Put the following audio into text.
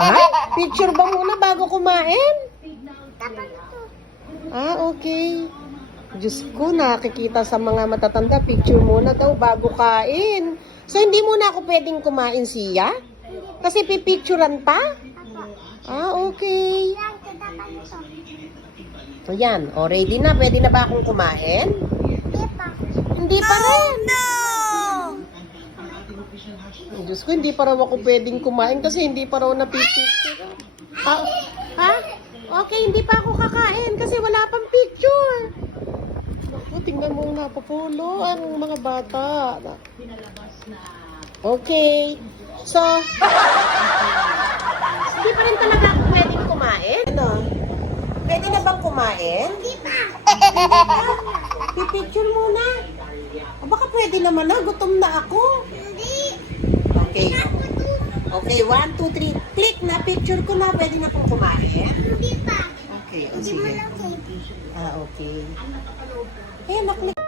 Ay, picture ba muna bago kumain? Okay. Diyos ko, nakikita sa mga matatanda, picture muna daw bago kain. So, hindi muna ako pwedeng kumain siya? Kasi pipicturean pa? Okay. So, yan. O, ready na? Pwede na ba akong kumain? Hindi pa rin. Diyos ko, hindi pa raw ako pwedeng kumain kasi hindi pa raw napipicture. Ha? Okay, hindi pa ako kakain kasi wala pang picture. Naku, tingnan mo na, Papulo, ang mga bata. Okay. So, hindi pa rin talaga ako pwedeng kumain. Ano? Pwede na bang kumain? Hindi pa. Pipicture muna. Baka pwede naman na, gutom na ako. Okay. Okay, 1, 2, 3. Click na, picture ko na. Pwede na pong kumain? Hindi pa. Okay, o sige. Okay. Ayun, na-click.